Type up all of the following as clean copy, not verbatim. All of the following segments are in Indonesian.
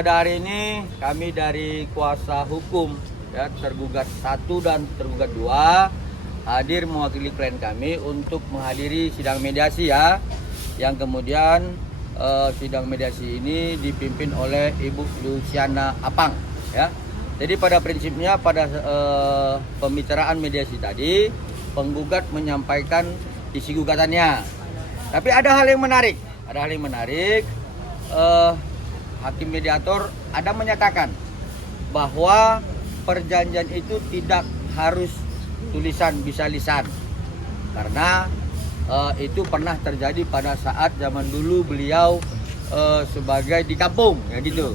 pada hari ini kami dari kuasa hukum ya, tergugat 1 dan tergugat 2 hadir mewakili klien kami untuk menghadiri sidang mediasi ya, yang kemudian sidang mediasi ini dipimpin oleh Ibu Luciana Apang ya. Jadi pada prinsipnya pada pembicaraan mediasi tadi penggugat menyampaikan isi gugatannya. Tapi ada hal yang menarik, hakim mediator ada menyatakan bahwa perjanjian itu tidak harus tulisan, bisa lisan. Karena itu pernah terjadi pada saat zaman dulu beliau sebagai di kampung ya gitu.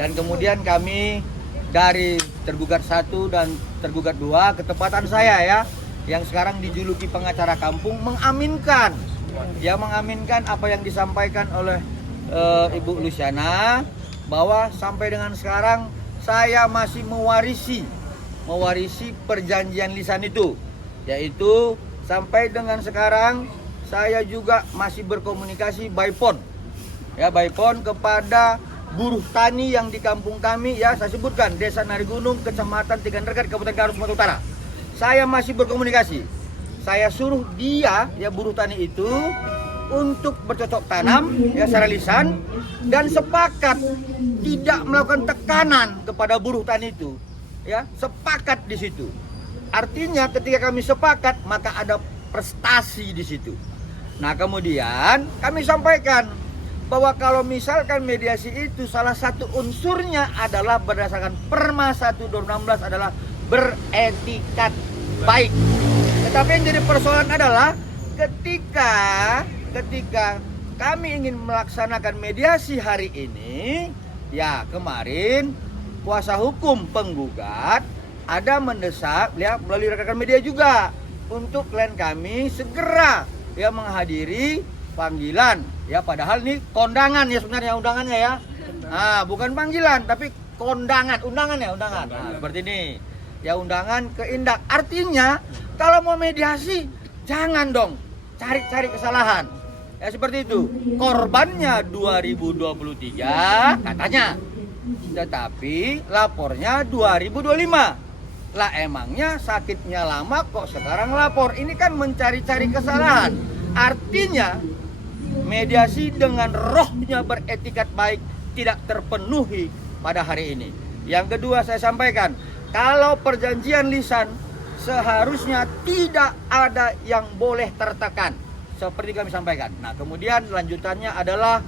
Dan kemudian kami dari tergugat 1 dan tergugat 2, ketepatan saya ya, yang sekarang dijuluki pengacara kampung, mengaminkan apa yang disampaikan oleh Ibu Luciana, bahwa sampai dengan sekarang saya masih mewarisi perjanjian lisan itu, yaitu sampai dengan sekarang saya juga masih berkomunikasi by phone kepada buruh tani yang di kampung kami ya, saya sebutkan Desa Narigunung, Kecamatan Tiganregat, Kabupaten Garut, Sumatera Utara. Saya masih berkomunikasi. Saya suruh dia ya, buruh tani itu, untuk bercocok tanam ya secara lisan dan sepakat tidak melakukan tekanan kepada buruh tani itu ya, sepakat di situ. Artinya ketika kami sepakat maka ada prestasi di situ. Nah, kemudian kami sampaikan bahwa kalau misalkan mediasi itu salah satu unsurnya adalah berdasarkan Perma 1 2016 adalah beretikat baik. Tetapi yang jadi persoalan adalah ketika kami ingin melaksanakan mediasi hari ini, ya kemarin kuasa hukum penggugat ada mendesak ya melalui rekan media juga untuk klien kami segera ya menghadiri panggilan ya, padahal ini kondangan ya sebenarnya undangannya ya. Nah, bukan panggilan tapi undangan. Nah, seperti ini. Ya, undangan ke Indak. Artinya kalau mau mediasi jangan dong cari-cari kesalahan. Ya seperti itu. Korbannya 2023 katanya. Tetapi lapornya 2025. Lah emangnya sakitnya lama kok sekarang lapor? Ini kan mencari-cari kesalahan. Artinya mediasi dengan rohnya beretikat baik tidak terpenuhi pada hari ini. Yang kedua saya sampaikan, kalau perjanjian lisan seharusnya tidak ada yang boleh tertekan, seperti kami sampaikan. Nah, kemudian lanjutannya adalah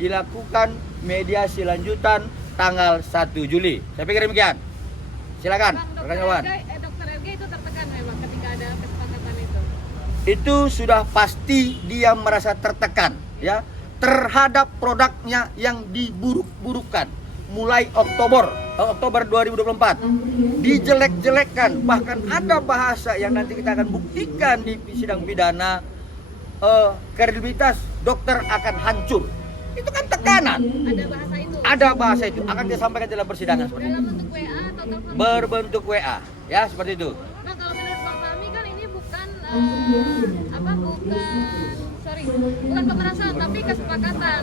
dilakukan mediasi lanjutan tanggal 1 Juli. Saya pikir demikian. Silakan, rekan Yawan. Dokter RG itu tertekan memang ketika ada kesepakatan itu. Itu sudah pasti dia merasa tertekan ya terhadap produknya yang diburuk-burukan mulai Oktober 2024 dijelek-jelekkan, bahkan ada bahasa yang nanti kita akan buktikan di sidang pidana, kredibilitas dokter akan hancur. Itu kan tekanan. Ada bahasa itu akan disampaikan dalam persidangan seperti dalam itu. bentuk WA atau telepon? Berbentuk WA ya seperti itu. Nah, kalau menurut Bang Fahmi kan ini bukan bukan pemerasan tapi kesepakatan.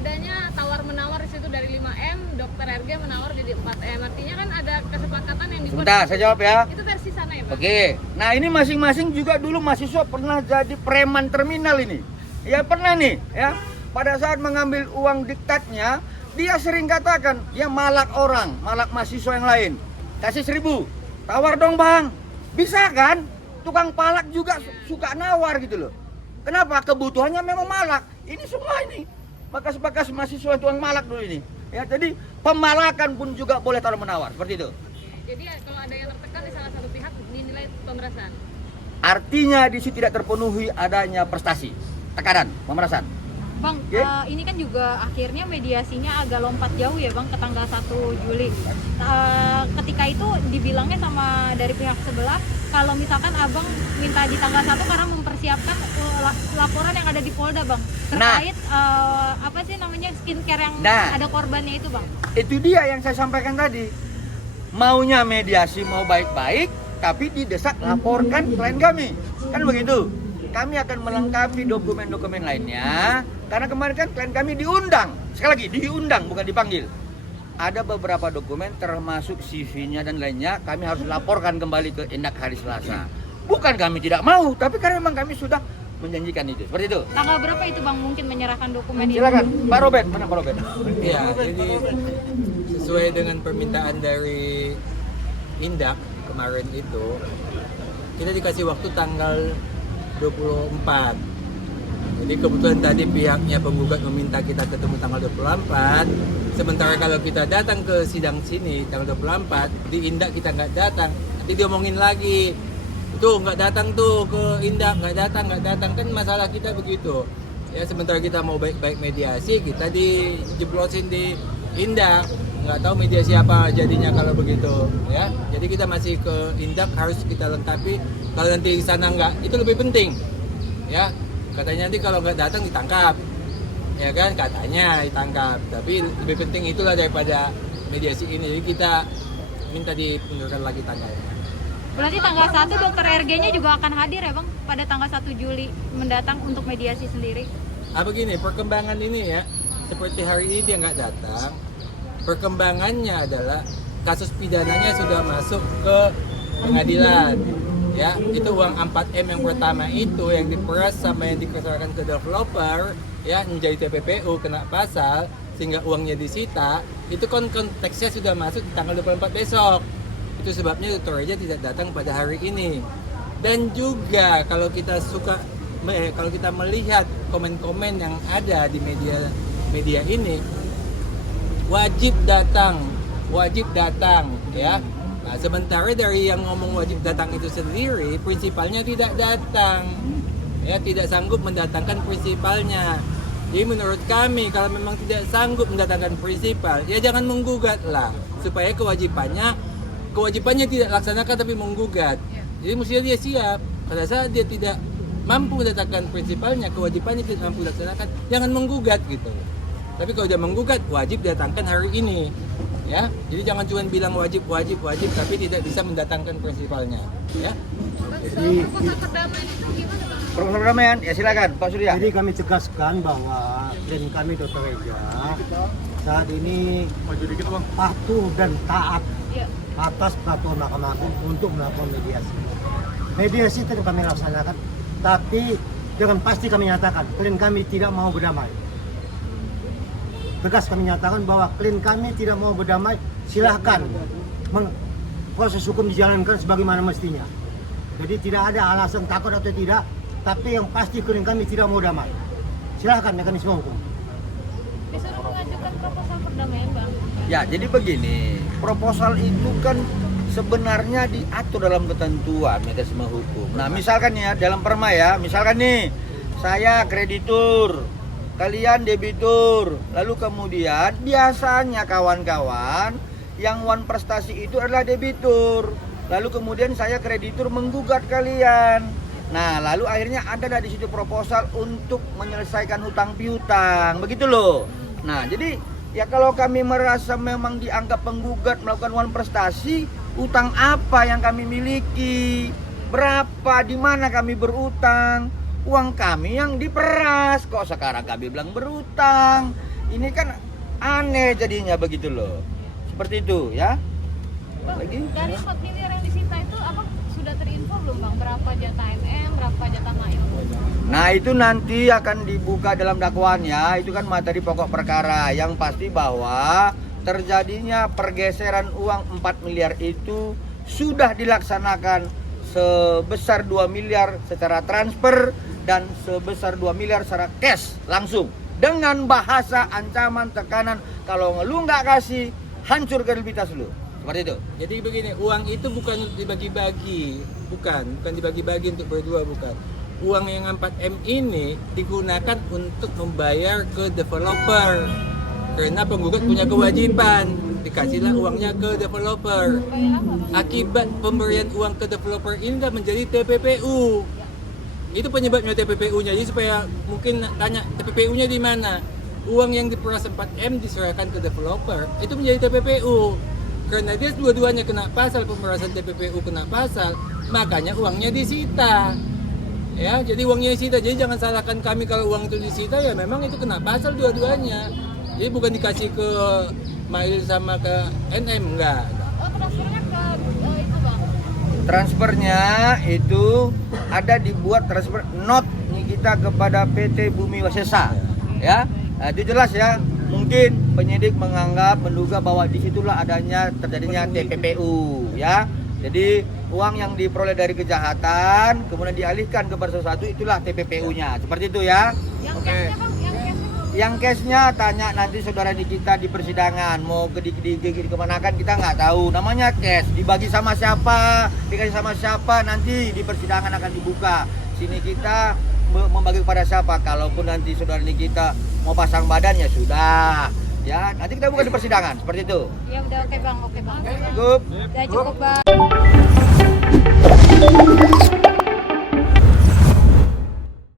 Adanya tawar menawar di situ dari 5M, dokter RG menawar jadi 4M. Artinya kan ada kesepakatan yang dibuat. Sebentar, saya jawab ya. Itu versi sana ya, Pak? Oke. Nah, ini masing-masing juga dulu mahasiswa pernah jadi preman terminal ini. Ya pernah nih ya. Pada saat mengambil uang diktatnya, dia sering katakan, dia malak orang, malak mahasiswa yang lain. Kasih 1.000, tawar dong bang. Bisa kan? Tukang palak juga suka nawar gitu loh. Kenapa? Kebutuhannya memang malak. Ini semua ini bekas-bekas mahasiswa tukang malak dulu ini. Ya, jadi pemalakan pun juga boleh tawar menawar seperti itu. Jadi kalau ada yang tertekan di salah satu pihak dinilai pemerasan. Artinya di situ tidak terpenuhi adanya prestasi, tekanan, pemerasan. Bang, ini kan juga akhirnya mediasinya agak lompat jauh ya Bang, ke tanggal 1 Juli. Ketika itu dibilangnya sama dari pihak sebelah, kalau misalkan Abang minta di tanggal 1 karena mempersiapkan laporan yang ada di Polda Bang. Terkait apa sih namanya skincare yang ada korbannya itu Bang. Itu dia yang saya sampaikan tadi. Maunya mediasi mau baik-baik, tapi didesak laporkan klien kami. Kan begitu. Kami akan melengkapi dokumen-dokumen lainnya. Karena kemarin kan klien kami diundang, sekali lagi diundang bukan dipanggil. ada beberapa dokumen termasuk CV-nya dan lainnya kami harus laporkan kembali ke Indak hari Selasa. Bukan kami tidak mau, tapi karena memang kami sudah menjanjikan itu. Seperti itu. Tanggal berapa itu Bang mungkin menyerahkan dokumen ini? Silakan, Pak Robert. Mana Pak Robert? Ya, jadi sesuai dengan permintaan dari Indak kemarin itu, kita dikasih waktu tanggal 24. Jadi kebetulan tadi pihaknya penggugat meminta kita ketemu tanggal 24. Sementara kalau kita datang ke sidang sini tanggal 24, di Indak kita nggak datang, nanti diomongin lagi. Tuh nggak datang tuh ke Indak, nggak datang kan masalah kita begitu. Ya sementara kita mau baik-baik mediasi, kita dijeblosin di Indak. Nggak tahu mediasi apa jadinya kalau begitu ya. Jadi kita masih ke Indak, harus kita lengkapi. Kalau nanti di sana nggak, itu lebih penting ya. Katanya nanti kalau nggak datang ditangkap, ya kan, katanya ditangkap. Tapi lebih penting itulah daripada mediasi ini. Jadi kita minta dimundurkan lagi tanggalnya. Berarti tanggal 1 dokter RG-nya juga akan hadir ya Bang pada tanggal 1 Juli mendatang untuk mediasi sendiri. Begini, perkembangan ini ya, seperti hari ini dia nggak datang. Perkembangannya adalah kasus pidananya sudah masuk ke pengadilan. Ya, itu uang 4M yang pertama itu yang diperas sama yang dikerjakan ke developer ya menjadi TPPU kena pasal sehingga uangnya disita. Itu konteksnya sudah masuk di tanggal 24 besok. Itu sebabnya Dr. Reja tidak datang pada hari ini. Dan juga kalau kita melihat komen-komen yang ada di media ini, wajib datang ya. Nah, sementara dari yang ngomong wajib datang itu sendiri, prinsipalnya tidak datang, ya tidak sanggup mendatangkan prinsipalnya. Jadi menurut kami kalau memang tidak sanggup mendatangkan prinsipal, ya jangan menggugat lah, supaya kewajibannya tidak laksanakan tapi menggugat. Jadi mestinya dia siap. Pada saat dia tidak mampu mendatangkan prinsipalnya, kewajibannya tidak mampu laksanakan, jangan menggugat gitu. Tapi kalau dia menggugat, wajib datangkan hari ini. Ya, jadi jangan cuma bilang wajib, tapi tidak bisa mendatangkan prinsipalnya. Ya. Jadi proposal perdamaian itu gimana Bang? Proposal perdamaian, ya silakan Pak Surya. Jadi kami tegaskan bahwa klien kami Dr. Reja saat ini patuh dan taat Iya. atas peraturan Mahkamah Agung untuk melakukan mediasi. Mediasi itu kami laksanakan, tapi dengan pasti kami nyatakan klien kami tidak mau berdamai. Tegas kami nyatakan bahwa klien kami tidak mau berdamai, silahkan proses hukum dijalankan sebagaimana mestinya. Jadi tidak ada alasan takut atau tidak, tapi yang pasti klien kami tidak mau damai. Silahkan mekanisme hukum. Disuruh mengajukan proposal perdamaian Bang. Ya, jadi begini, proposal itu kan sebenarnya diatur dalam ketentuan mekanisme hukum. Nah, misalkan ya dalam perma ya, misalkan nih saya kreditur, kalian debitur, lalu kemudian biasanya kawan-kawan yang wan prestasi itu adalah debitur, lalu kemudian saya kreditur menggugat kalian. Nah, lalu akhirnya ada di situ proposal untuk menyelesaikan hutang piutang, begitu loh. Nah, jadi ya kalau kami merasa memang dianggap penggugat melakukan wan prestasi, utang apa yang kami miliki, berapa, di mana kami berutang. Uang kami yang diperas, kok sekarang kami bilang berutang. Ini kan aneh jadinya begitu loh. Seperti itu ya. Bang, Lagi? dari 4 miliar yang disita itu Abang sudah terinfo belum Bang? Berapa jatah MM, berapa jatah Mail? Nah itu nanti akan dibuka dalam dakwaannya. Itu kan materi pokok perkara. Yang pasti bahwa terjadinya pergeseran uang 4 miliar itu sudah dilaksanakan sebesar 2 miliar secara transfer dan sebesar 2 miliar secara cash langsung, dengan bahasa ancaman, tekanan, kalau lu nggak kasih hancur kredibilitas lu, seperti itu. Jadi begini, uang itu bukan dibagi-bagi, bukan dibagi-bagi untuk berdua, bukan. Uang yang 4M ini digunakan untuk membayar ke developer, karena penggugat punya kewajiban, dikasihlah uangnya ke developer. Bayar apa Bang? Akibat pemberian uang ke developer ini menjadi TPPU. Itu penyebabnya TPPU-nya. Jadi supaya mungkin tanya TPPU-nya di mana? Uang yang diperas 4M diserahkan ke developer, itu menjadi TPPU. Karena dia dua-duanya kena pasal, pemerasan TPPU kena pasal, makanya uangnya disita. Ya, jadi uangnya disita. Jadi jangan salahkan kami kalau uang itu disita, ya memang itu kena pasal dua-duanya. Jadi bukan dikasih ke Mail sama ke NM, enggak. Oh, transfernya ke itu bang. Transfernya itu ada dibuat transfer not kita kepada PT Bumi Wasesa, ya. Nah, itu jelas ya. Mungkin penyidik menduga bahwa disitulah adanya terjadinya TPPU, ya. Jadi uang yang diperoleh dari kejahatan kemudian dialihkan kepada sesuatu, itulah TPPU-nya. Seperti itu ya. Yang Oke. cashnya bang, yang cashnya. Yang cashnya tanya nanti saudara kita di persidangan, mau di kemanakan kita nggak tahu. Namanya cash, dibagi sama siapa, dikasih sama siapa, nanti di persidangan akan dibuka. Sini kita membagi kepada siapa. Kalaupun nanti saudara kita mau pasang badan ya sudah, ya nanti kita buka di persidangan seperti itu. Ya udah, oke bang. Cukup. Udah cukup bang.